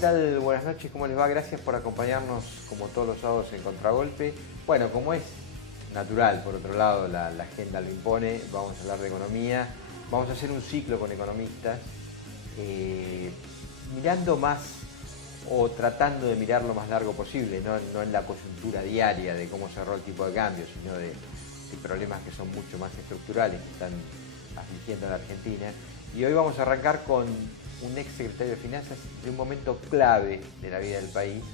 tal? Buenas noches, ¿cómo les va? Gracias por acompañarnos como todos los sábados en Contragolpe. Bueno, como es natural, por otro lado, la agenda lo impone, vamos a hablar de economía, vamos a hacer un ciclo con economistas, mirando más o tratando de mirar lo más largo posible, no en la coyuntura diaria de cómo cerró el tipo de cambio, sino de problemas que son mucho más estructurales que están afligiendo a la Argentina. Y hoy vamos a arrancar con un ex secretario de Finanzas de un momento clave de la vida del país,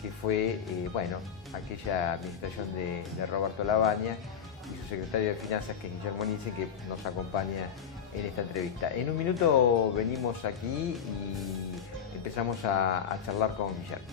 que fue, aquella administración de Roberto Lavagna y su secretario de Finanzas, que es Guillermo Nielsen, que nos acompaña en esta entrevista. En un minuto venimos aquí y empezamos a charlar con Guillermo.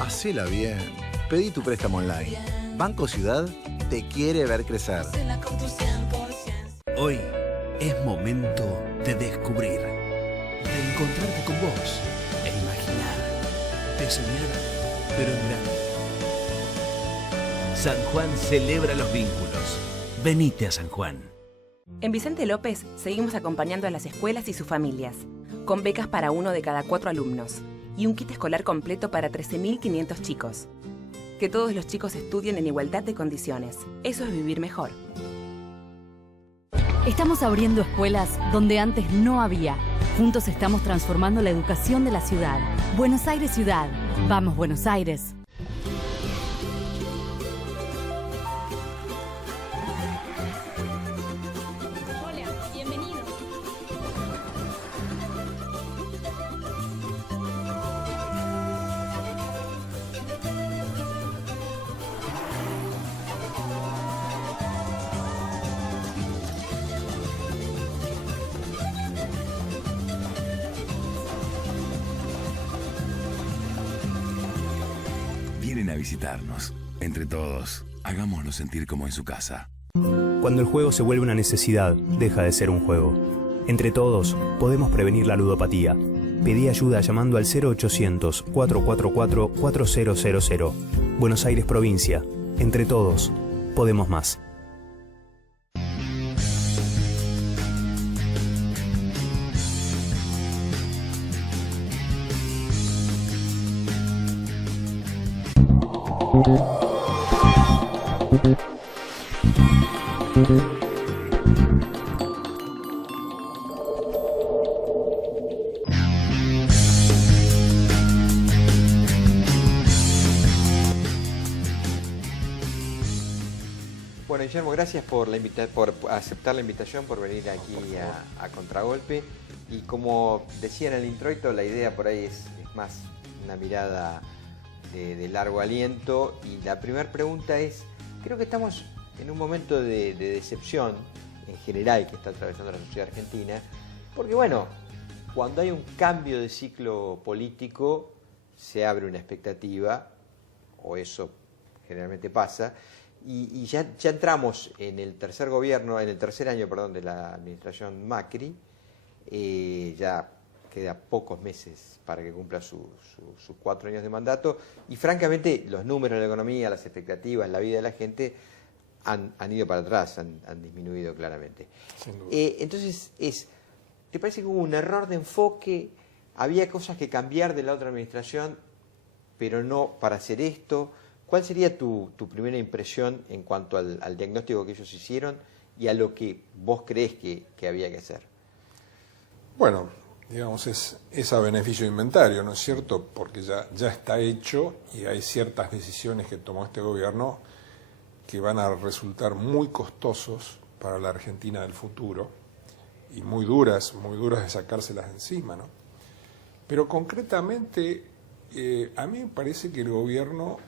Hacela bien. Pedí tu préstamo online. Banco Ciudad te quiere ver crecer. Hoy es momento de descubrir, de encontrarte con vos, de imaginar, de soñar, pero en grande. San Juan celebra los vínculos. Venite a San Juan. En Vicente López seguimos acompañando a las escuelas y sus familias, con becas para 1 de cada 4 alumnos y un kit escolar completo para 13.500 chicos. Que todos los chicos estudien en igualdad de condiciones. Eso es vivir mejor. Estamos abriendo escuelas donde antes no había. Juntos estamos transformando la educación de la ciudad. Buenos Aires Ciudad. Vamos, Buenos Aires. Vienen a visitarnos. Entre todos, hagámoslo sentir como en su casa. Cuando el juego se vuelve una necesidad, deja de ser un juego. Entre todos, podemos prevenir la ludopatía. Pedí ayuda llamando al 0800-444-4000. Buenos Aires Provincia. Entre todos, podemos más. Bueno, Guillermo, gracias por aceptar la invitación, por venir aquí a Contragolpe. Y como decía en el introito, la idea por ahí es más una mirada de largo aliento. Y la primera pregunta es, creo que estamos en un momento de decepción en general que está atravesando la sociedad argentina, porque bueno, cuando hay un cambio de ciclo político se abre una expectativa, o eso generalmente pasa, y ya entramos en el tercer año, de la administración Macri. Ya queda pocos meses para que cumpla sus 4 años de mandato, y francamente los números de la economía, las expectativas, la vida de la gente han ido para atrás, han disminuido claramente. Entonces, ¿te parece que hubo un error de enfoque? ¿Había cosas que cambiar de la otra administración, pero no para hacer esto? ¿Cuál sería tu primera impresión en cuanto al diagnóstico que ellos hicieron y a lo que vos crees que había que hacer? Bueno, digamos, es a beneficio de inventario, ¿no es cierto? Porque ya está hecho y hay ciertas decisiones que tomó este gobierno que van a resultar muy costosos para la Argentina del futuro y muy duras de sacárselas de encima, ¿no? Pero concretamente, a mí me parece que el gobierno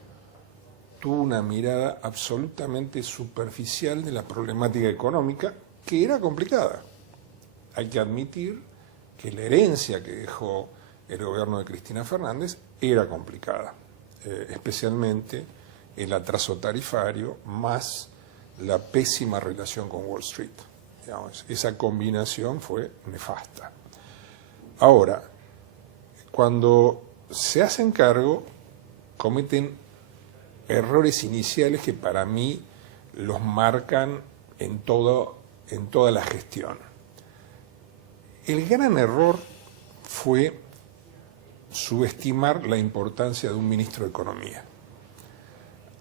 tuvo una mirada absolutamente superficial de la problemática económica, que era complicada. Hay que admitir que la herencia que dejó el gobierno de Cristina Fernández era complicada, especialmente el atraso tarifario más la pésima relación con Wall Street. Digamos, esa combinación fue nefasta. Ahora, cuando se hacen cargo, cometen errores iniciales que para mí los marcan en toda la gestión. El gran error fue subestimar la importancia de un ministro de Economía.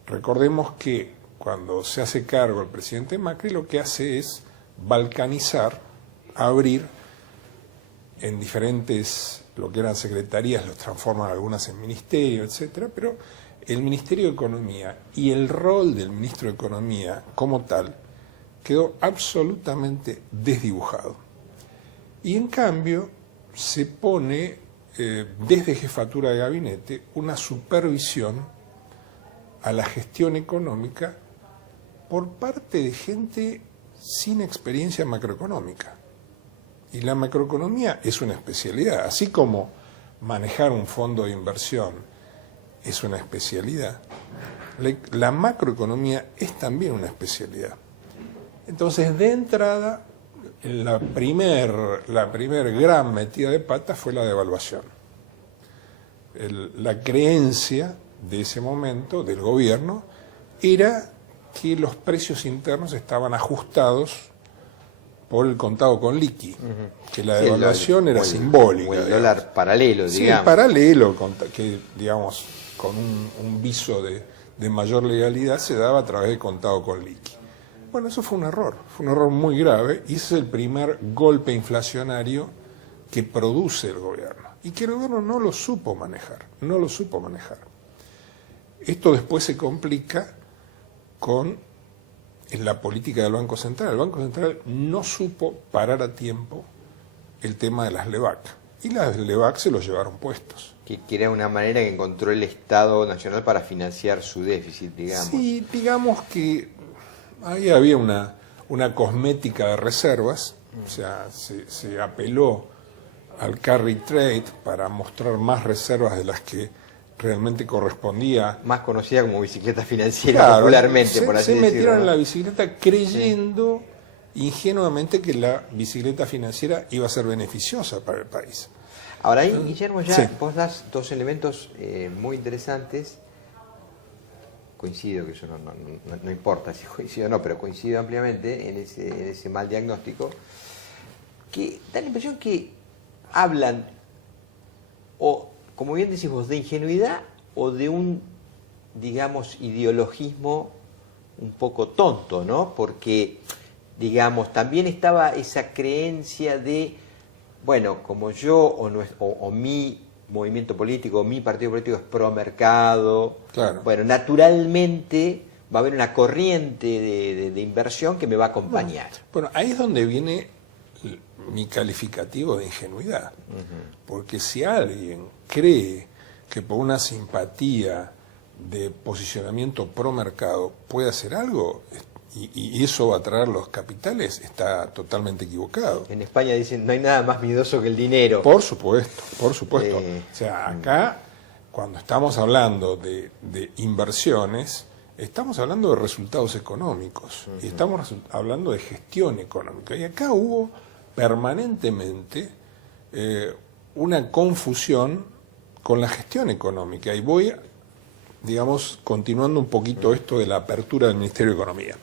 Recordemos que cuando se hace cargo el presidente Macri, lo que hace es balcanizar, abrir en diferentes, lo que eran secretarías, los transforman algunas en ministerios, etcétera, pero el Ministerio de Economía y el rol del ministro de Economía como tal quedó absolutamente desdibujado. Y en cambio se pone desde jefatura de gabinete una supervisión a la gestión económica por parte de gente sin experiencia macroeconómica. Y la macroeconomía es una especialidad, así como manejar un fondo de inversión es una especialidad, la macroeconomía es también una especialidad. Entonces, de entrada, la primer gran metida de pata fue la devaluación. La creencia de ese momento del gobierno era que los precios internos estaban ajustados por el contado con liqui, que la devaluación era simbólica. O el dólar paralelo, digamos. Sí, el paralelo, que digamos, con un viso de mayor legalidad se daba a través de contado con liqui. Bueno, eso fue un error muy grave, y ese es el primer golpe inflacionario que produce el gobierno, y que el gobierno no lo supo manejar. Esto después se complica con la política del Banco Central. El Banco Central no supo parar a tiempo el tema de las LEVAC, y las LEVAC se los llevaron puestos. Que era una manera que encontró el Estado Nacional para financiar su déficit, digamos. Sí, digamos que ahí había una cosmética de reservas, o sea, se apeló al carry trade para mostrar más reservas de las que realmente correspondía. Más conocida como bicicleta financiera, popularmente, por así decirlo. Se metieron en la bicicleta creyendo ingenuamente que la bicicleta financiera iba a ser beneficiosa para el país. Ahora ahí, Guillermo, ya vos das dos elementos muy interesantes. Coincido, que eso no importa si coincido o no, pero coincido ampliamente en ese mal diagnóstico, que da la impresión que hablan, o como bien decís vos, de ingenuidad o de un, digamos, ideologismo un poco tonto, ¿no? Porque, digamos, también estaba esa creencia de, bueno, como yo o mi movimiento político, mi partido político es pro mercado, claro. Bueno, naturalmente va a haber una corriente de inversión que me va a acompañar. Bueno, ahí es donde viene mi calificativo de ingenuidad, porque si alguien cree que por una simpatía de posicionamiento pro mercado puede hacer algo y eso va a traer los capitales, está totalmente equivocado. En España dicen, no hay nada más miedoso que el dinero. Por supuesto. O sea, acá, cuando estamos hablando de inversiones, estamos hablando de resultados económicos, y estamos hablando de gestión económica. Y acá hubo permanentemente una confusión con la gestión económica. Y voy, digamos, continuando un poquito esto de la apertura del Ministerio de Economía.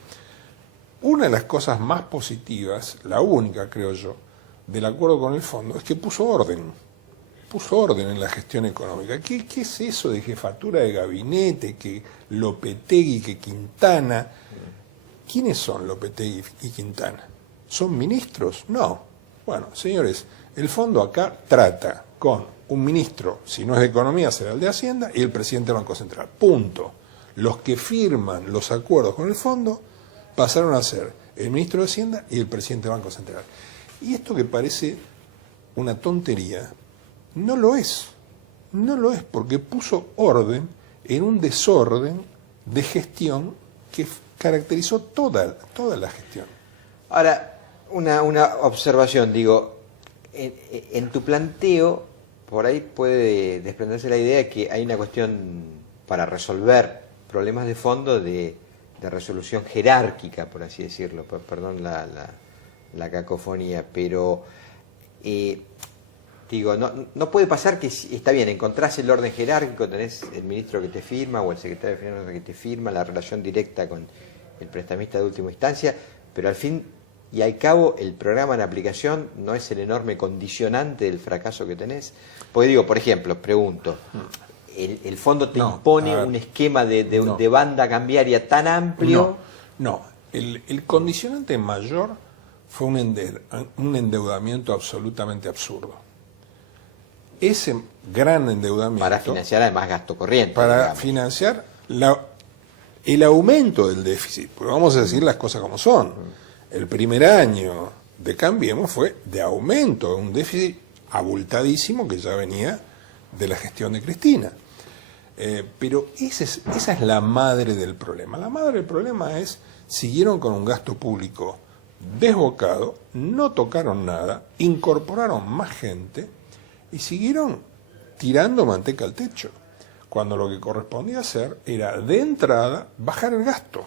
Una de las cosas más positivas, la única, creo yo, del acuerdo con el fondo, es que puso orden en la gestión económica. ¿Qué es eso de jefatura de gabinete, que Lopetegui, que Quintana? ¿Quiénes son Lopetegui y Quintana? ¿Son ministros? No. Bueno, señores, el fondo acá trata con un ministro, si no es de Economía, será el de Hacienda, y el presidente del Banco Central. Punto. Los que firman los acuerdos con el fondo pasaron a ser el ministro de Hacienda y el presidente del Banco Central. Y esto que parece una tontería, No lo es. No lo es, porque puso orden en un desorden de gestión que caracterizó toda la gestión. Ahora, una observación, digo, en tu planteo, por ahí puede desprenderse la idea de que hay una cuestión para resolver problemas de fondo de resolución jerárquica, por así decirlo, perdón la cacofonía, pero digo, no puede pasar que, está bien, encontrás el orden jerárquico, tenés el ministro que te firma o el secretario de Finanzas que te firma, la relación directa con el prestamista de última instancia, pero al fin y al cabo el programa en aplicación no es el enorme condicionante del fracaso que tenés. Porque digo, por ejemplo, pregunto, el fondo te impone un esquema de banda cambiaria tan amplio. No, el condicionante mayor fue un endeudamiento absolutamente absurdo. Ese gran endeudamiento... Para financiar además gasto corriente. Para digamos. financiar el aumento del déficit. Porque vamos a decir las cosas como son. El primer año de Cambiemos fue de aumento de un déficit abultadísimo que ya venía de la gestión de Cristina. Pero esa es la madre del problema. La madre del problema es, siguieron con un gasto público desbocado, no tocaron nada, incorporaron más gente y siguieron tirando manteca al techo, cuando lo que correspondía hacer era, de entrada, bajar el gasto.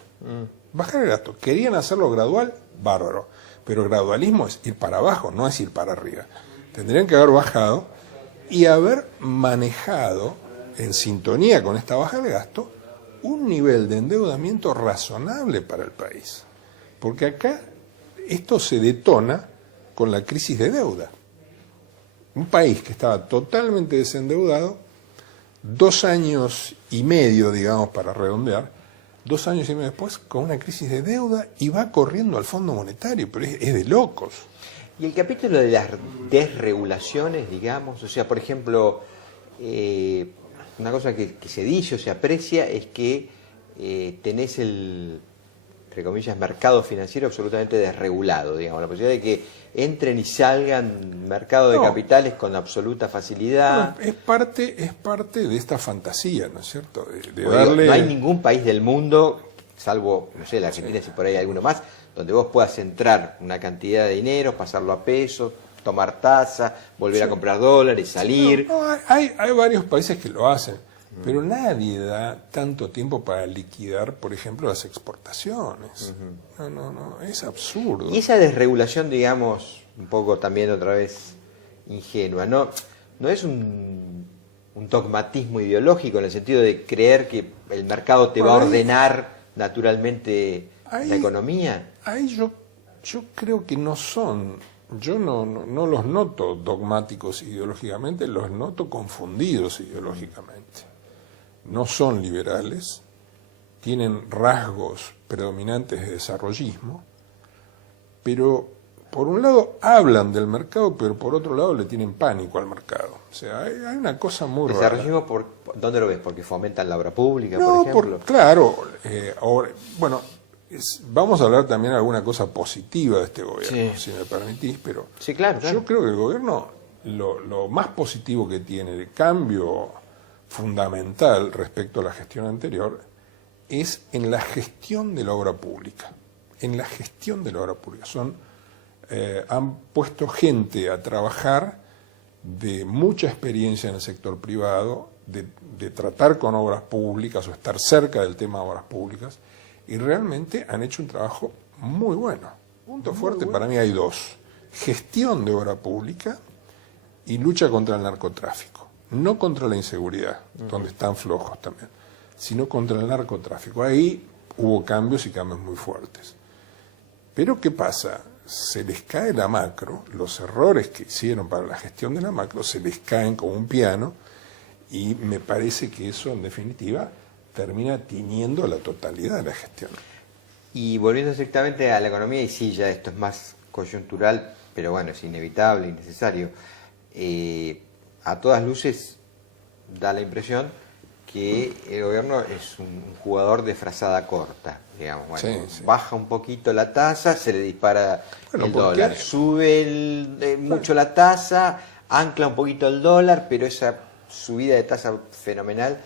Bajar el gasto. Querían hacerlo gradual, bárbaro. Pero gradualismo es ir para abajo, no es ir para arriba. Tendrían que haber bajado y haber manejado, en sintonía con esta baja de gasto, un nivel de endeudamiento razonable para el país. Porque acá esto se detona con la crisis de deuda. Un país que estaba totalmente desendeudado, 2 años y medio, digamos, para redondear, 2 años y medio después, con una crisis de deuda y va corriendo al Fondo Monetario, pero es de locos. Y el capítulo de las desregulaciones, digamos, o sea, por ejemplo, una cosa que se dice o se aprecia es que tenés el, entre comillas, mercado financiero absolutamente desregulado, digamos, la posibilidad de que entren y salgan mercado de capitales con absoluta facilidad. No, es parte de esta fantasía, ¿no es cierto? De darle... No hay ningún país del mundo, salvo, no sé, la Argentina, si por ahí hay alguno más, donde vos puedas entrar una cantidad de dinero, pasarlo a pesos, tomar tasa, volver a comprar dólares, salir. Hay varios países que lo hacen, pero nadie da tanto tiempo para liquidar, por ejemplo, las exportaciones. No, es absurdo. Y esa desregulación, digamos, un poco también otra vez ingenua, no es un dogmatismo ideológico en el sentido de creer que el mercado te va a ordenar naturalmente la economía. Ahí yo creo que no son, yo no los noto dogmáticos ideológicamente, los noto confundidos ideológicamente. No son liberales, tienen rasgos predominantes de desarrollismo, pero por un lado hablan del mercado, pero por otro lado le tienen pánico al mercado. O sea, hay una cosa muy rara. ¿Desarrollismo dónde lo ves? ¿Porque fomentan la obra pública, por ejemplo? Claro. Bueno, vamos a hablar también de alguna cosa positiva de este gobierno, si me permitís, pero sí, claro. Yo creo que el gobierno, lo más positivo que tiene, el cambio fundamental respecto a la gestión anterior, es en la gestión de la obra pública. En la gestión de la obra pública. Han puesto gente a trabajar de mucha experiencia en el sector privado, de tratar con obras públicas o estar cerca del tema de obras públicas, y realmente han hecho un trabajo muy bueno. Punto fuerte para mí hay 2. Gestión de obra pública y lucha contra el narcotráfico. No contra la inseguridad, donde están flojos también, sino contra el narcotráfico. Ahí hubo cambios y cambios muy fuertes. Pero ¿qué pasa? Se les cae la macro, los errores que hicieron para la gestión de la macro se les caen como un piano, y me parece que eso, en definitiva, termina tiñendo la totalidad de la gestión. Y volviendo estrictamente a la economía, y sí, ya esto es más coyuntural, pero bueno, es inevitable y necesario. A todas luces da la impresión que el gobierno es un jugador de frazada corta, digamos. Bueno, baja un poquito la tasa, se le dispara el dólar, sube mucho la tasa, ancla un poquito el dólar, pero esa subida de tasa fenomenal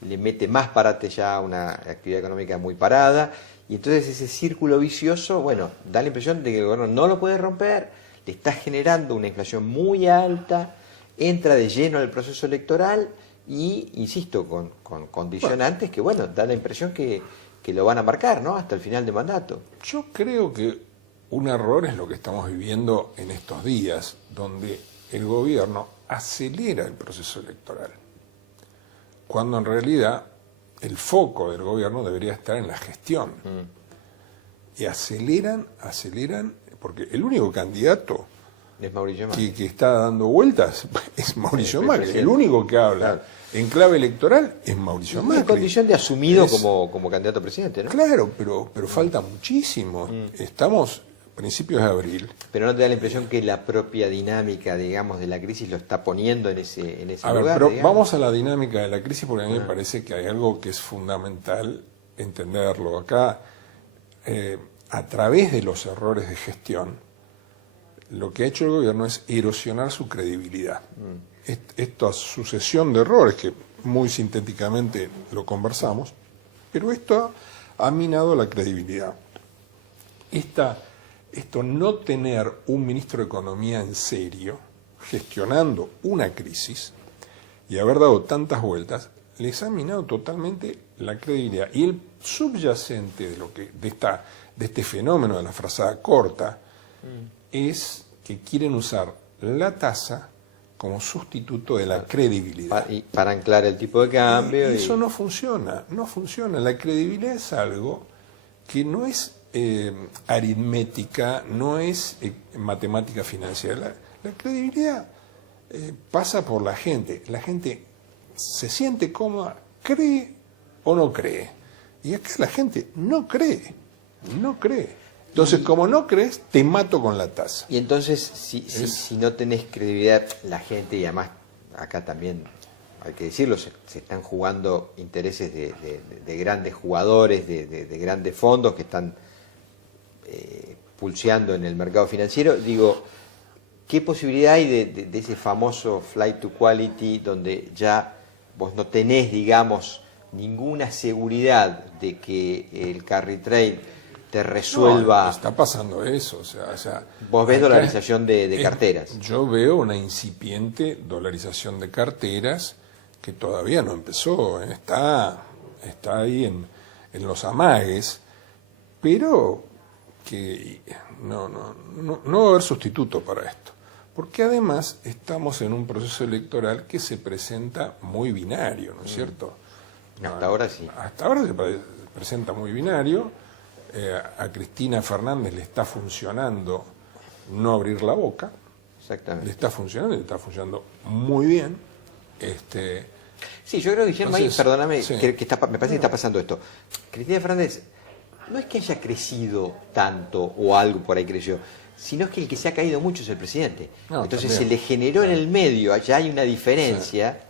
le mete más parate ya a una actividad económica muy parada, y entonces ese círculo vicioso, bueno, da la impresión de que el gobierno no lo puede romper, le está generando una inflación muy alta, entra de lleno al proceso electoral y, insisto, con condicionantes que, bueno, da la impresión que lo van a marcar, ¿no?, hasta el final de mandato. Yo creo que un error es lo que estamos viviendo en estos días, donde el gobierno acelera el proceso electoral, cuando en realidad el foco del gobierno debería estar en la gestión. Y aceleran, porque el único candidato Es Mauricio Macri. que está dando vueltas es Mauricio Sí, Macri. presidente. El único que habla Claro. en clave electoral es Mauricio Macri. En condición de asumido Es- como candidato a presidente, ¿no? Claro, pero falta muchísimo. Estamos a principios de abril. Pero ¿no te da la impresión que la propia dinámica, digamos, de la crisis lo está poniendo en ese A ver, lugar? pero digamos? vamos a la dinámica de la crisis, porque a mí me parece que hay algo que es fundamental entenderlo. Acá, a través de los errores de gestión, lo que ha hecho el gobierno es erosionar su credibilidad. Esta sucesión de errores, que muy sintéticamente lo conversamos, pero esto ha minado la credibilidad. Esto no tener un ministro de Economía en serio, gestionando una crisis, y haber dado tantas vueltas, les ha minado totalmente la credibilidad. Y el subyacente de este fenómeno de la frazada corta es que quieren usar la tasa como sustituto de la credibilidad. Para anclar el tipo de cambio. Y eso no funciona. La credibilidad es algo que no es aritmética, no es matemática financiera. La credibilidad pasa por la gente. La gente se siente cómoda, cree o no cree. Y acá la gente no cree. Entonces, como no crees, te mato con la tasa. Y entonces, si no tenés credibilidad, la gente, y además acá también hay que decirlo, se están jugando intereses de grandes jugadores, de grandes fondos que están pulseando en el mercado financiero. Digo, ¿qué posibilidad hay de ese famoso flight to quality, donde ya vos no tenés, digamos, ninguna seguridad de que el carry trade te resuelva? No, está pasando eso. O sea, Vos ves acá dolarización de carteras. Yo veo una incipiente dolarización de carteras que todavía no empezó. Está ahí en los pero que no va a haber sustituto para esto. Porque además estamos en un proceso electoral que se presenta muy binario, ¿no es cierto? Hasta ahora sí. Hasta ahora se presenta muy binario. A Cristina Fernández le está funcionando no abrir la boca. Exactamente. Le está funcionando muy bien. Sí, yo creo que Guillermo, ahí, Entonces, perdóname, sí. me parece que está pasando esto. Cristina Fernández no es que haya crecido tanto o algo por ahí creció, sino es que el que se ha caído mucho es el presidente. No, Entonces también. se le generó en el medio, allá hay una diferencia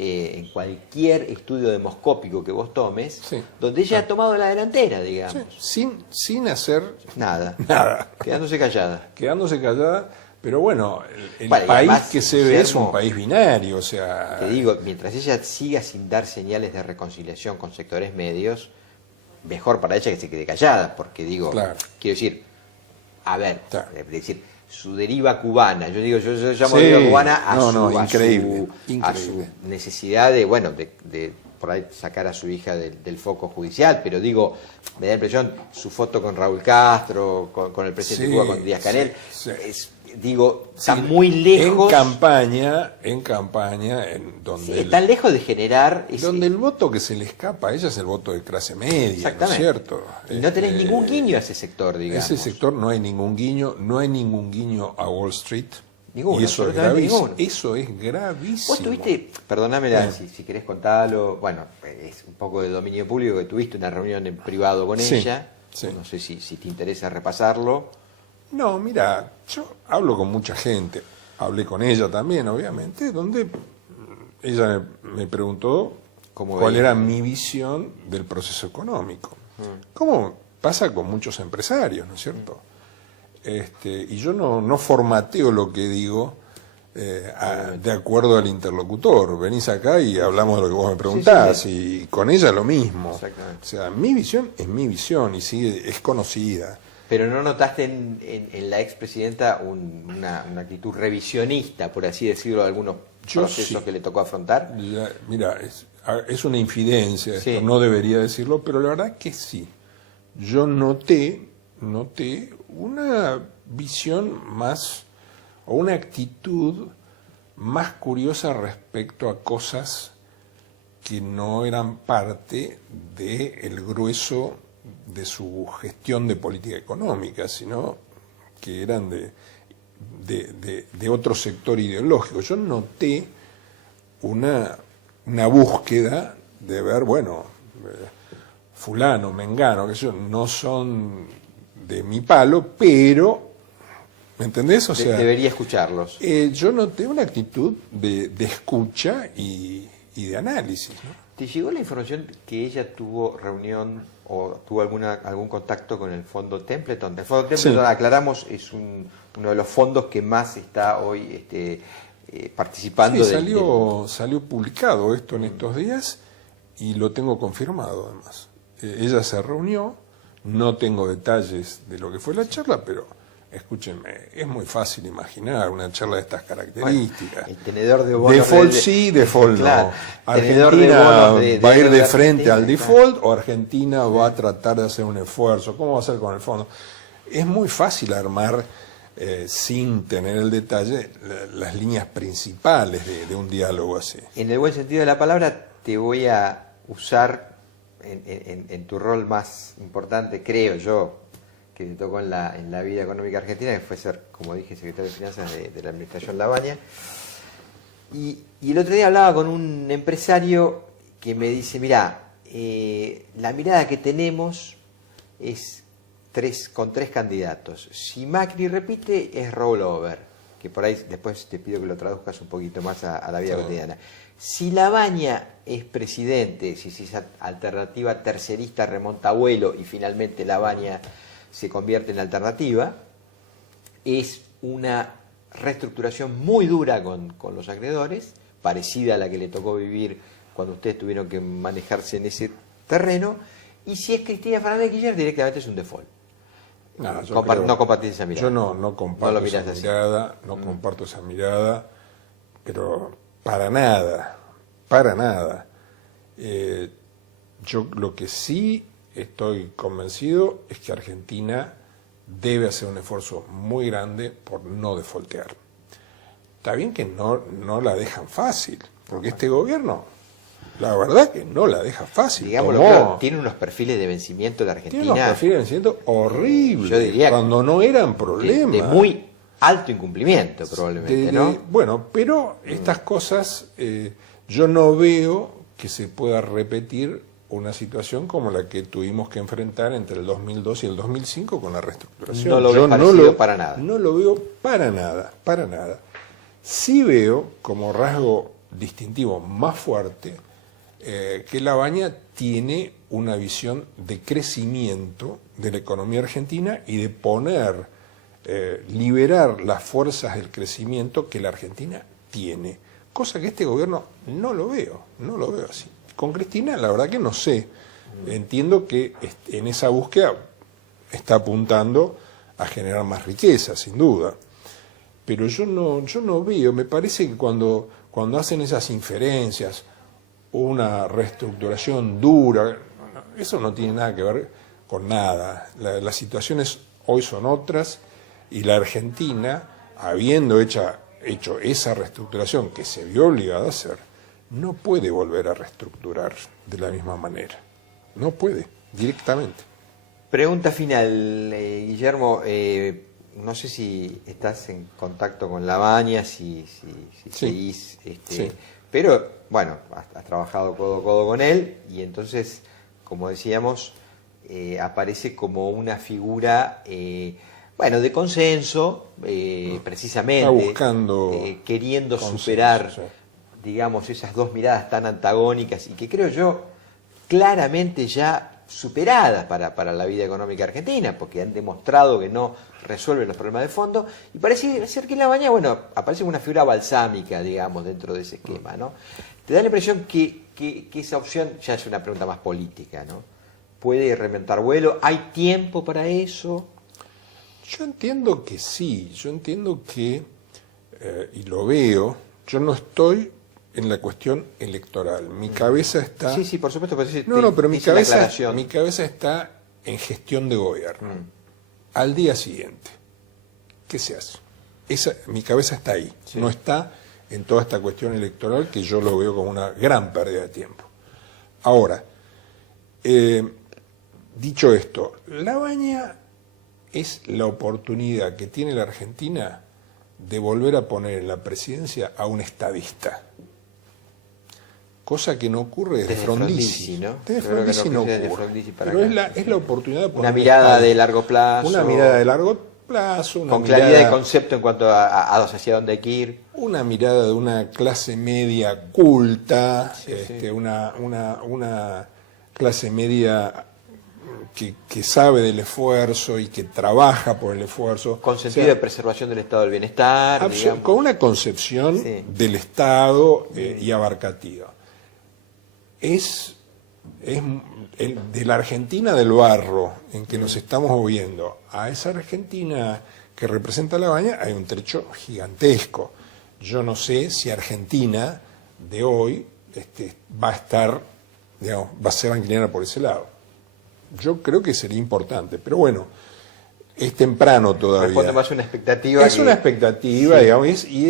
en cualquier estudio demoscópico que vos tomes, Sí. donde ella ha tomado la delantera, digamos. Sin hacer Nada, nada. quedándose callada. Quedándose callada. Pero bueno, el Bueno, y país además, que se ve es Guillermo, un país binario. O sea, Te digo, mientras ella siga sin dar señales de reconciliación con sectores medios, mejor para ella que se quede callada, porque digo, Claro. quiero decir, a ver, Claro. es decir, su deriva cubana, yo llamo Sí. deriva cubana a, Increíble. a su necesidad de, bueno, de por ahí sacar a su hija del foco judicial, pero digo, me da la impresión, su foto con Raúl Castro, con el presidente Sí, de Cuba, con Díaz Canel, sí. está Sí, muy lejos, en campaña, donde está lejos de generar donde el voto que se le escapa a ella es el voto de clase media, ¿no es Exactamente. cierto? Y no tenés ningún guiño a ese sector, digamos. Ese sector no hay ningún guiño a Wall Street. Ninguno, y eso es absolutamente gravísimo. ninguno. Eso es gravísimo. Vos tuviste, perdóname si querés contarlo, bueno, es un poco de dominio público, que tuviste una reunión en privado con Sí, ella, sí. no sé si te interesa repasarlo. No, mira, yo hablo con mucha gente, hablé con ella también, obviamente, donde ella me preguntó cuál era mi visión del proceso económico. Como pasa con muchos empresarios, ¿no es cierto? Y yo no formateo lo que digo de acuerdo al interlocutor. Venís acá y hablamos de lo que vos me preguntás, y con ella lo mismo. Exactamente. O sea, mi visión es mi visión y sigue, es conocida. Pero ¿no notaste en la expresidenta una actitud revisionista, por así decirlo, de algunos procesos que le tocó afrontar? Mira, es una infidencia, esto no debería decirlo, pero la verdad que sí. Yo noté una visión más, o una actitud más curiosa respecto a cosas que no eran parte del grueso de su gestión de política económica, sino que eran de otro sector ideológico. Yo noté una búsqueda de ver, bueno, fulano, mengano, que yo, no son de mi palo, pero, ¿me entendés? O sea, debería escucharlos. Yo noté una actitud de escucha y de análisis, ¿no? ¿Te llegó la información que ella tuvo reunión o tuvo algún contacto con el Fondo Templeton? El Fondo Templeton, aclaramos, es uno de los fondos que más está hoy participando. Sí, salió publicado esto en estos días y lo tengo confirmado además. Ella se reunió, no tengo detalles de lo que fue la charla, pero escúchenme, es muy fácil imaginar una charla de estas características. Bueno, el tenedor de bonos default sí, default claro, no. Argentina va a ir de frente al default, claro, o Argentina va a tratar de hacer un esfuerzo. ¿Cómo va a ser con el fondo? Es muy fácil armar, sin tener el detalle, las líneas principales de un diálogo así. En el buen sentido de la palabra, te voy a usar en tu rol más importante, creo yo, que te tocó en la vida económica argentina, que fue ser, como dije, secretario de Finanzas de la Administración Lavagna. Y el otro día hablaba con un empresario que me dice, mirá, la mirada que tenemos es con tres candidatos. Si Macri repite, es rollover, que por ahí después te pido que lo traduzcas un poquito más a la vida cotidiana. Si Lavagna es presidente, si esa alternativa tercerista remonta a vuelo y finalmente Lavagna se convierte en alternativa, es una reestructuración muy dura con los acreedores, parecida a la que le tocó vivir cuando ustedes tuvieron que manejarse en ese terreno, y si es Cristina Fernández de Kirchner, directamente es un default. No compartís esa mirada. Yo no comparto esa mirada, comparto esa mirada, pero para nada. Yo lo que sí estoy convencido es que Argentina debe hacer un esfuerzo muy grande por no defaultear. Está bien que no la dejan fácil, porque este gobierno, la verdad que no la deja fácil. Digámoslo claro, tiene unos perfiles de vencimiento de Argentina. Tiene unos perfiles de vencimiento horribles, yo diría, cuando no eran problemas. De muy alto incumplimiento, probablemente, ¿no? Bueno, pero estas cosas, yo no veo que se pueda repetir una situación como la que tuvimos que enfrentar entre el 2002 y el 2005 con la reestructuración. No lo veo parecido para nada. No lo veo para nada. Sí veo como rasgo distintivo más fuerte que Lavagna tiene una visión de crecimiento de la economía argentina y de poner, liberar las fuerzas del crecimiento que la Argentina tiene, cosa que este gobierno no lo veo así. Con Cristina, la verdad que no sé. Entiendo que en esa búsqueda está apuntando a generar más riqueza, sin duda. Pero yo no veo, me parece que cuando hacen esas inferencias, una reestructuración dura, eso no tiene nada que ver con nada. Las situaciones hoy son otras y la Argentina, habiendo hecho esa reestructuración que se vio obligada a hacer, no puede volver a reestructurar de la misma manera. No puede, directamente. Pregunta final, Guillermo. No sé si estás en contacto con Lavagna, si seguís, sí. Pero, bueno, has trabajado codo a codo con él y entonces, como decíamos, aparece como una figura, de consenso, precisamente. Está buscando queriendo consenso, superar... sí. digamos, esas dos miradas tan antagónicas y que creo yo claramente ya superadas para la vida económica argentina, porque han demostrado que no resuelven los problemas de fondo, y parece ser que Labaña, bueno, aparece como una figura balsámica, digamos, dentro de ese esquema, ¿no? ¿Te da la impresión que esa opción, ya es una pregunta más política, ¿no? ¿Puede reventar vuelo? ¿Hay tiempo para eso? Yo entiendo que sí, yo entiendo que, y lo veo, yo no estoy en la cuestión electoral. Mi cabeza está... Sí, por supuesto. Pero mi cabeza está en gestión de gobierno. Al día siguiente, ¿qué se hace? Mi cabeza está ahí, no está en toda esta cuestión electoral que yo lo veo como una gran pérdida de tiempo. Ahora, dicho esto, Labaña es la oportunidad que tiene la Argentina de volver a poner en la presidencia a un estadista. Cosa que no ocurre desde Frondizi, ¿no? Desde Frondizi no ocurre. Pero es la oportunidad de poner una mirada de largo plazo. Una mirada de largo plazo. Con claridad de concepto en cuanto a hacia dónde hay que ir. Una mirada de una clase media culta, una clase media que sabe del esfuerzo y que trabaja por el esfuerzo. Con sentido de preservación del estado del bienestar. Con una concepción del Estado y abarcativa. Es de la Argentina del barro en que nos estamos moviendo a esa Argentina que representa Labaña hay un trecho gigantesco. Yo no sé si Argentina de hoy va a estar, digamos, va a ser inclinada por ese lado. Yo creo que sería importante, pero bueno, es temprano todavía. Responde más a una expectativa. Es una expectativa, digamos, y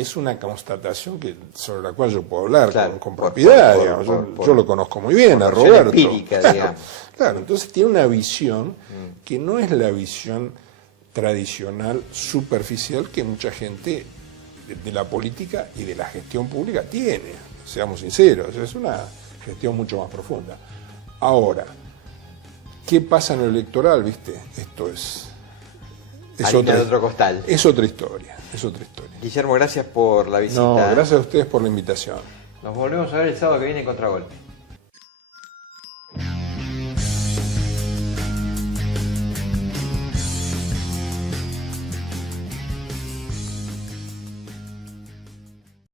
es una constatación sobre la cual yo puedo hablar con propiedad, digamos. Yo lo conozco muy bien, a Roberto. Empírica, digamos. Claro, entonces tiene una visión que no es la visión tradicional, superficial, que mucha gente de la política y de la gestión pública tiene, seamos sinceros, es una gestión mucho más profunda. Ahora, ¿qué pasa en lo electoral? ¿Viste? Esto es otro costal. Es otra historia, Guillermo, gracias por la visita. No, gracias a ustedes por la invitación. Nos volvemos a ver el sábado que viene en Contragolpe.